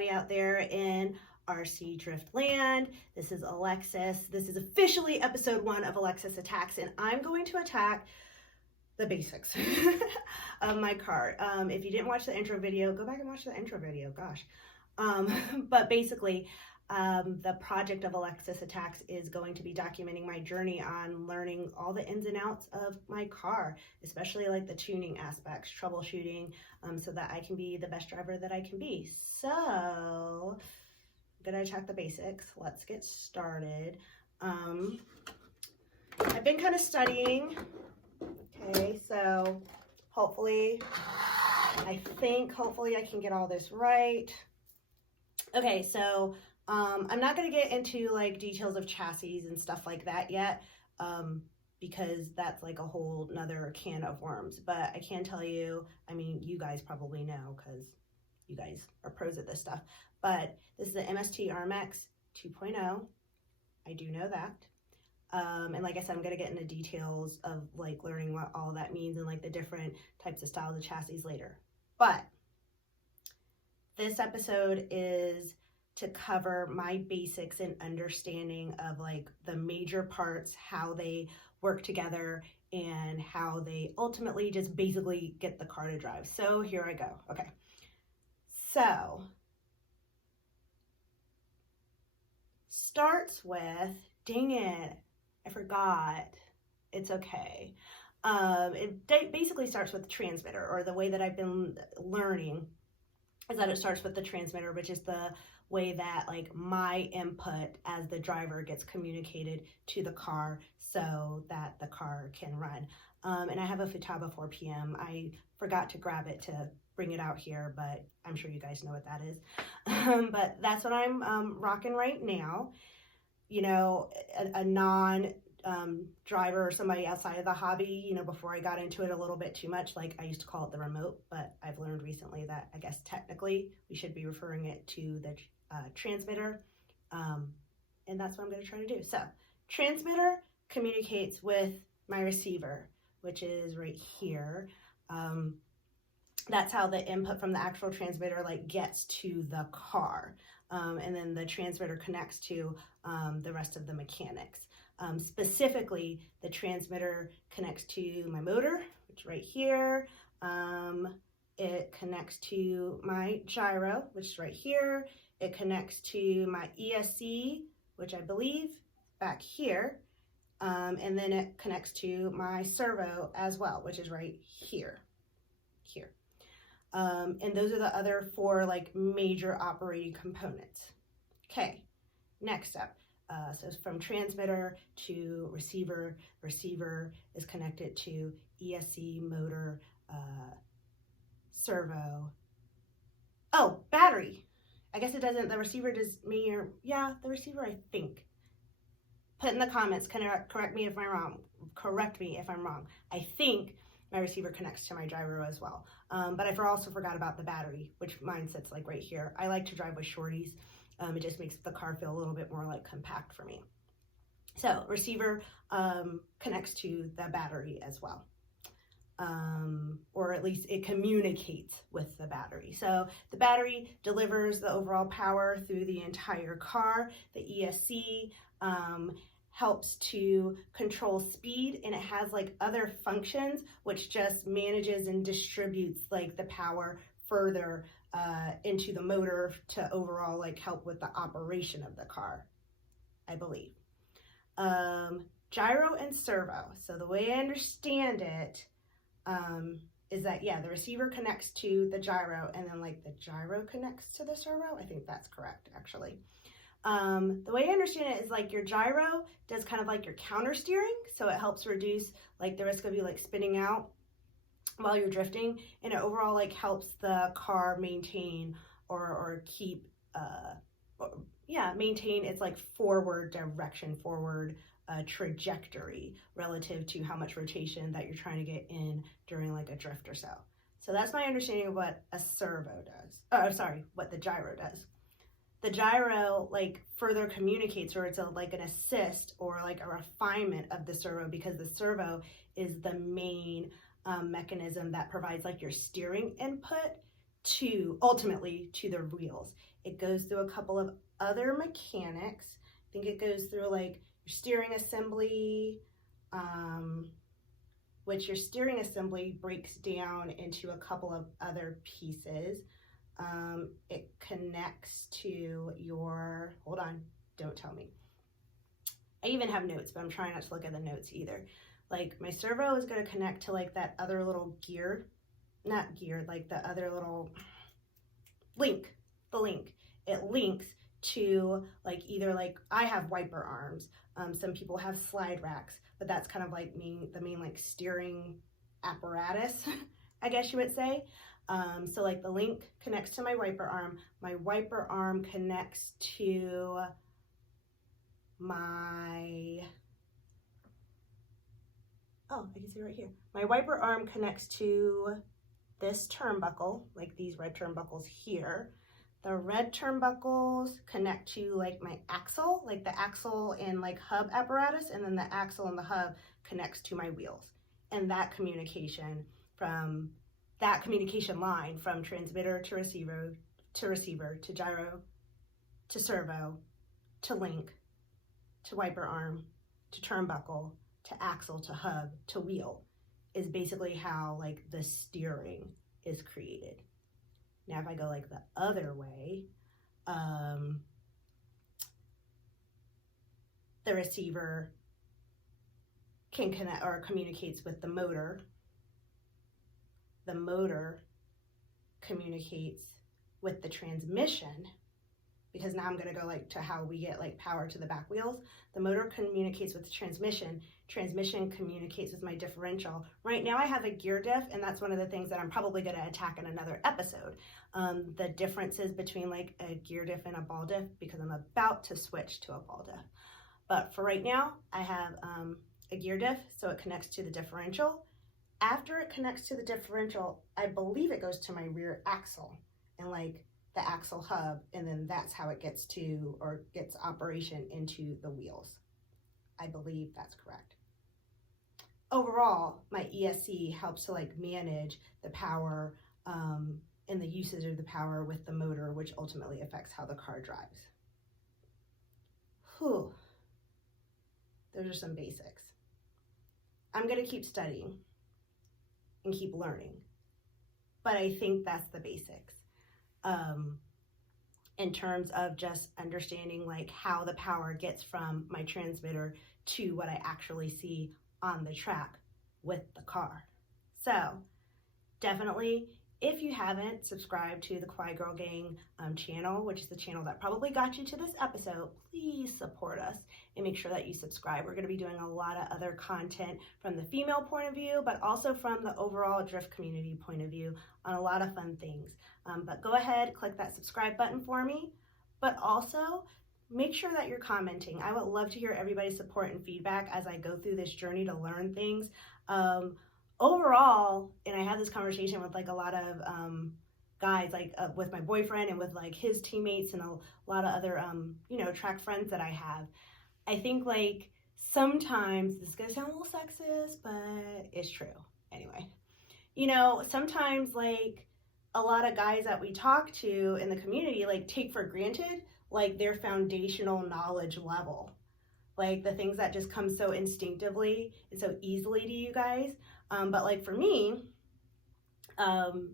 everybody out there in RC Drift Land. This is Alexis. This is officially episode 1 of Alexis Attacks, and I'm going to attack the basics of my car. If you didn't watch the intro video, go back and watch the intro video, gosh. But basically, the project of Alexis Attacks is going to be documenting my journey on learning all the ins and outs of my car, especially like the tuning aspects, troubleshooting, so that I can be the best driver that I can be. So I'm gonna attack the basics. Let's get started. I've been kind of studying. Okay, so hopefully I can get all this right. Okay, so I'm not going to get into like details of chassis and stuff like that yet, because that's like a whole nother can of worms. But I can tell you, I mean, you guys probably know because you guys are pros at this stuff, but this is the MST RMX 2.0. I do know that. And like I said, I'm going to get into details of like learning what all that means and like the different types of styles of chassis later. But this episode is to cover my basics and understanding of like the major parts, how they work together, and how they ultimately just basically get the car to drive. So here I go. Okay. So starts with, dang it, I forgot. It's okay. It basically starts with the transmitter, or the way that I've been learning is that it starts with the transmitter, which is the way that like my input as the driver gets communicated to the car so that the car can run. And I have a Futaba 4PM. I forgot to grab it to bring it out here, but I'm sure you guys know what that is. But that's what I'm rocking right now. You know, a non driver or somebody outside of the hobby, you know, before I got into it a little bit too much, like I used to call it the remote, but I've learned recently that I guess technically we should be referring it to the transmitter, and that's what I'm going to try to do. So transmitter communicates with my receiver, which is right here. That's how the input from the actual transmitter like gets to the car, and then the transmitter connects to the rest of the mechanics. Specifically, the transmitter connects to my motor, which is right here. It connects to my gyro, which is right here. It connects to my ESC, which I believe back here. And then it connects to my servo as well, which is right here. And those are the other 4 like major operating components. Okay, next up. So from transmitter to receiver, receiver is connected to ESC, motor, servo. Oh, battery. I guess it doesn't, the receiver does me, or yeah, the receiver, I think. Put in the comments, correct me if I'm wrong. Correct me if I'm wrong. I think my receiver connects to my gyro as well. But I also forgot about the battery, which mine sits like right here. I like to drive with shorties. It just makes the car feel a little bit more like compact for me. So receiver connects to the battery as well. Or at least it communicates with the battery. So the battery delivers the overall power through the entire car. The ESC helps to control speed, and it has like other functions which just manages and distributes like the power further into the motor to overall like help with the operation of the car, I believe. Gyro and servo. So the way I understand it is that, yeah, the receiver connects to the gyro, and then like the gyro connects to the servo. I think that's correct, actually. The way I understand it is like your gyro does kind of like your counter steering, so it helps reduce like the risk of you like spinning out while you're drifting, and it overall like helps the car maintain or keep maintain its like forward direction, forward trajectory relative to how much rotation that you're trying to get in during like a drift or so. So that's my understanding of what a servo does. What the gyro does. The gyro like further communicates, or it's like an assist or like a refinement of the servo, because the servo is the main mechanism that provides like your steering input to ultimately to the wheels. It goes through a couple of other mechanics. I think it goes through like your steering assembly, which your steering assembly breaks down into a couple of other pieces. It connects to your, hold on, don't tell me. I even have notes, but I'm trying not to look at the notes either. Like my servo is going to connect to like that other little gear, not gear, like the other little link, the link. It links to like either like I have wiper arms. Some people have slide racks, but that's kind of like the main like steering apparatus, I guess you would say. So like the link connects to my wiper arm connects to my, oh, I can see right here. My wiper arm connects to this turnbuckle, like these red turnbuckles here. The red turnbuckles connect to like my axle, like the axle and like hub apparatus, and then the axle and the hub connects to my wheels. And that communication line from transmitter to receiver, to gyro, to servo, to link, to wiper arm, to turnbuckle, to axle, to hub, to wheel is basically how like the steering is created. Now if I go like the other way, the receiver can connect or communicates with the motor. The motor communicates with the transmission, because now I'm going to go like to how we get like power to the back wheels. The motor communicates with the transmission. Transmission communicates with my differential. Right now I have a gear diff, and that's one of the things that I'm probably going to attack in another episode. The differences between like a gear diff and a ball diff, because I'm about to switch to a ball diff. But for right now, I have a gear diff, so it connects to the differential. After it connects to the differential, I believe it goes to my rear axle and like the axle hub, and then that's how it gets to or gets operation into the wheels. I believe that's correct. Overall, my ESC helps to like manage the power and the usage of the power with the motor, which ultimately affects how the car drives. Whew. Those are some basics. I'm gonna keep studying and keep learning, but I think that's the basics. In terms of just understanding like how the power gets from my transmitter to what I actually see on the track with the car. So definitely, if you haven't subscribed to the Quiet Girl Gang channel, which is the channel that probably got you to this episode, please support us and make sure that you subscribe. We're going to be doing a lot of other content from the female point of view, but also from the overall drift community point of view on a lot of fun things. But go ahead, click that subscribe button for me, but also make sure that you're commenting. I would love to hear everybody's support and feedback as I go through this journey to learn things. Overall, and I had this conversation with like a lot of guys, like with my boyfriend and with like his teammates and a lot of other, track friends that I have. I think like sometimes, this is gonna sound a little sexist, but it's true. Anyway, sometimes like a lot of guys that we talk to in the community like take for granted like their foundational knowledge level, like the things that just come so instinctively and so easily to you guys. But like for me, I'm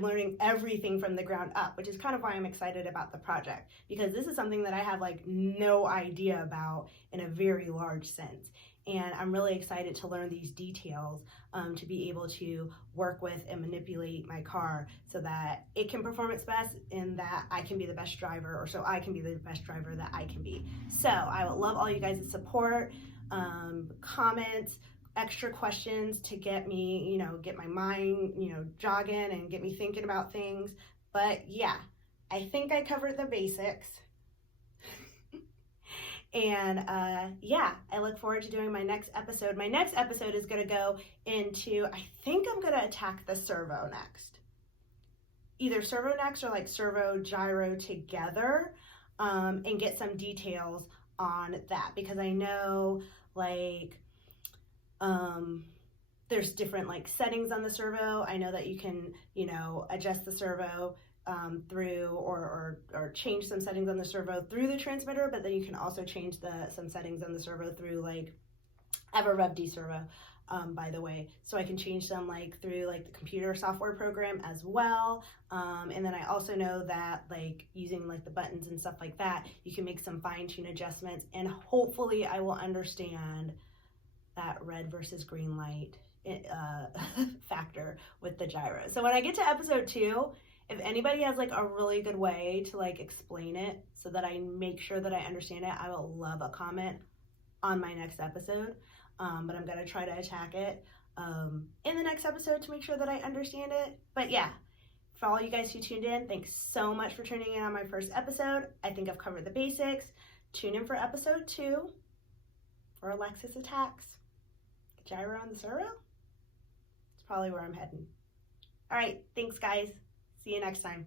learning everything from the ground up, which is kind of why I'm excited about the project, because this is something that I have like no idea about in a very large sense. And I'm really excited to learn these details to be able to work with and manipulate my car so that it can perform its best and that I can be the best driver, or so I can be the best driver that I can be. So I would love all you guys' support, comments, extra questions to get me, get my mind, jogging and get me thinking about things. But yeah, I think I covered the basics. And I look forward to doing my next episode. My next episode is going to go into, I think I'm going to attack the servo next. Either servo next or like servo gyro together, and get some details on that, because I know like there's different like settings on the servo. I know that you can, adjust the servo through or change some settings on the servo through the transmitter, but then you can also change some settings on the servo through like EverRev D-Servo, by the way. So I can change them like through like the computer software program as well. And then I also know that like using like the buttons and stuff like that, you can make some fine-tune adjustments, and hopefully I will understand that red versus green light factor with the gyro. So when I get to episode 2, if anybody has like a really good way to like explain it so that I make sure that I understand it, I will love a comment on my next episode. But I'm gonna try to attack it in the next episode to make sure that I understand it. But yeah, for all you guys who tuned in, thanks so much for tuning in on my first episode. I think I've covered the basics. Tune in for episode 2 for Alexis attacks. The gyro and the servo? It's probably where I'm heading. All right, thanks guys. See you next time.